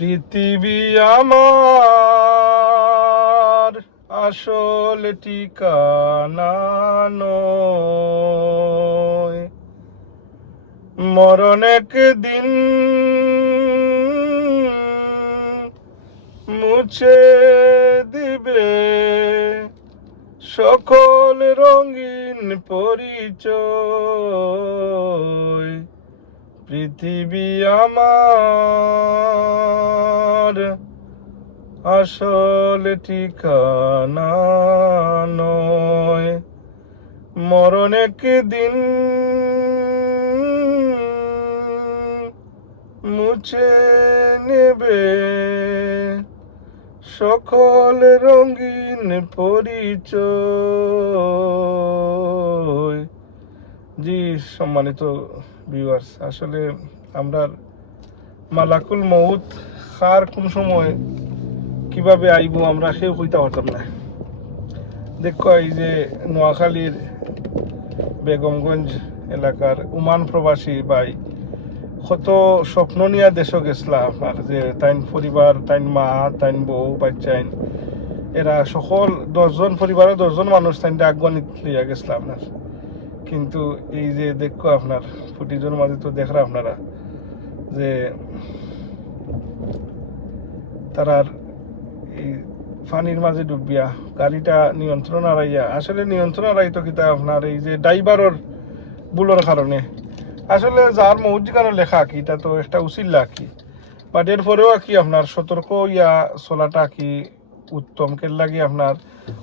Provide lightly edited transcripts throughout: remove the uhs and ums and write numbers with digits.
পৃথিবী আমার আসল ঠিকানা নয়, মরণ একদিন মুছে দিবে সকল রঙিন পরিচয়। পৃথিবী আমার আসল ঠিকানা নয়, মরণ একদিন মুছে নেবে সকল রঙিন পরিচয়। জি সম্মানিত ভিউয়ার্স, আসলে আমরা মালাকুল মউত কার কোন সময় কিভাবে আইব আমরা কেউ কইতে পারতাম না। দেখো এই যে নোয়াখালীর বেগমগঞ্জ এলাকার উমান প্রবাসী ভাই কত স্বপ্ন নিয়ে দেশ গেছিলাম, আর যে তাইন পরিবার, তাইন মা, তাইন বউ, বাচ্চাইন, এরা সকল 10 জন পরিবারের 10 জন মানুষ তাইনটা আগুয়ানি লিয়া গেছিলাম আপনার। কিন্তু এই যে দেখো আপনার ফুটিজোর মাঝে তো দেখরা আপনারা যে তারার এই পানির মাঝে ডুবিয়া গাড়িটা নিয়ন্ত্রণ হারাইয়া, আসলে নিয়ন্ত্রণ হারাইতো কিতা আপনার এই যে ড্রাইভারের ভুলের কারণে। আসলে যার মৌজিকারও লেখা কি এটা তো একটা উচিল্লা কি, বাট এরপরেও কি আপনার সতর্ক ইয়া চলাটা কি উত্তম কেন লাগে আপনার।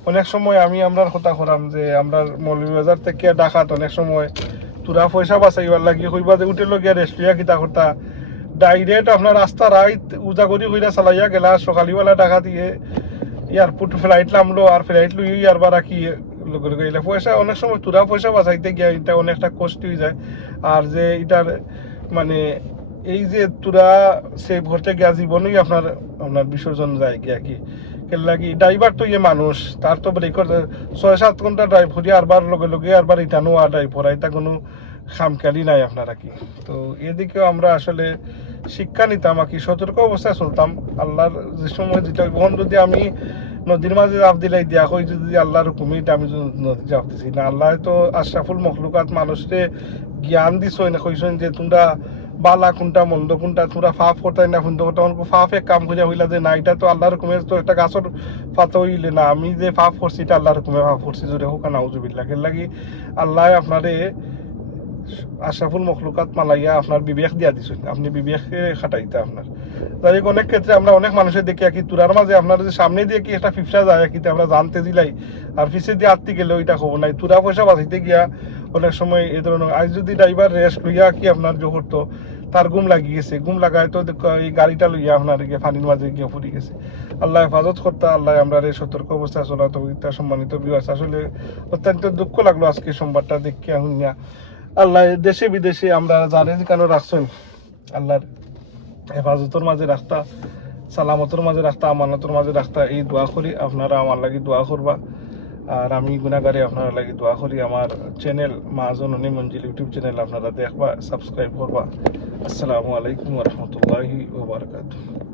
অনেক সময় আমরা কথা করাম যে আমরা মৌলভীবাজার থেকে ডাকাত অনেক সময় তোরা পয়সা বাঁচাইবার লাগি হইবা যে উঠে লগিয়া রেস্টুরিয়া কিতা করতা ডাইরেক্ট আপনার রাস্তা রাইত উজাগরি হইয়া চালাইয়া গেলা, সকালবেলা ডাকা দিয়ে এয়ারপোর্ট ফ্লাইট নামলো আর ফ্লাইট লই ইয়ারবার রাখি গেলে পয়সা অনেক সময় তোরা পয়সা বাঁচাইতে গিয়া এটা অনেকটা কষ্ট হয়ে যায়। আর যে এটার মানে এই যে তোরা সে ভরতে গিয়া জীবনই আপনার আপনার বিসর্জন যায় গিয়া কি কেন লাগি ড্রাইভার তো ইয়ে মানুষ, তার তো ব্রেকর 6-7 ঘন্টা ড্রাইভ করি আরবার লগে লগে আরবার ইটানো আর ড্রাইভার এটা কোনো খামখেয়ালি নাই আপনারা কি। তো এদিকেও আমরা আসলে শিক্ষা নিতাম আর কি, সতর্ক অবস্থায় চলতাম। আল্লাহর যে সময় যেটা কখন যদি আমি নদীর মাঝে জাপ দিলাই দিয়া কই যদি আল্লাহর হুকুমে আমি নদী জাপ দিছি না, আল্লাহ তো আশরাফুল মখলুকাত মানুষকে জ্ঞান দিছই না, কইছেন যে তোমরা বালা কোনটা মন্দ কোনটা, তোমরা ফাফ করতাই না শুনতে তখন ফাফ এক কাম করিয়া হইলা যে না এটা তো আল্লাহর হুকুমের তো একটা গাছর পাতা হইলে না, আমি যে ফাফ করছি এটা আল্লাহর হুকুমে ফাফ করছি জোরে হোক নাউজুবিল্লাহ। এর লাগি আল্লাহ আপনারে আশরাফুল মখলুকাত মালাইয়া আপনার বিবেক দিয়া দিছেন, আপনি বিবেককে খাটাইতে আপনার। তাই অনেক ক্ষেত্রে আমরা অনেক মানুষের দেখি কি তুরার মাঝে আপনার যে সামনে দিয়ে কি একটা ফিফসা যায় কি আমরা জানতে দিলাই আর পিছিয়ে দিয়ে আত্মি গেলে ওইটা খবর নাই, তুরা পয়সা বাঁচাইতে গিয়া অনেক সময় এই ধরনের। আজ যদি ড্রাইভার রেস্ট লইয়া কি আপনার জো করতো তার গুম লাগি গেছে, গুম লাগায় তো এই গাড়িটা লইয়া আপনার গিয়ে পানির মাঝে গিয়ে ফুরি গেছে। আল্লাহ হেফাজত করতা, আল্লাহ আমরা এই সতর্ক অবস্থায় চলা। তো সম্মানিত ভিউয়ার্স, আসলে অত্যন্ত দুঃখ লাগলো আজকে সোমবারটা দেখিয়া শুনিয়া। আল্লাহ দেশে বিদেশে আমরা জানে কেন রাখছেন, আল্লাহর হেফাজতের মাঝে রাখতা, সালামতের মাঝে রাখতা, আমানতের মাঝে রাখতা, এই দোয়া করি। আপনারা আমার লাগি দোয়া করবা আর আমি গুনাহগারে আপনারা লাগি দোয়া করি। আমার চ্যানেল মা জননী মঞ্জিল ইউটিউব চ্যানেল আপনারা দেখবা, সাবস্ক্রাইব করবা। আসসালামু আলাইকুম ওয়া রাহমাতুল্লাহি ওয়া বারাকাতুহু।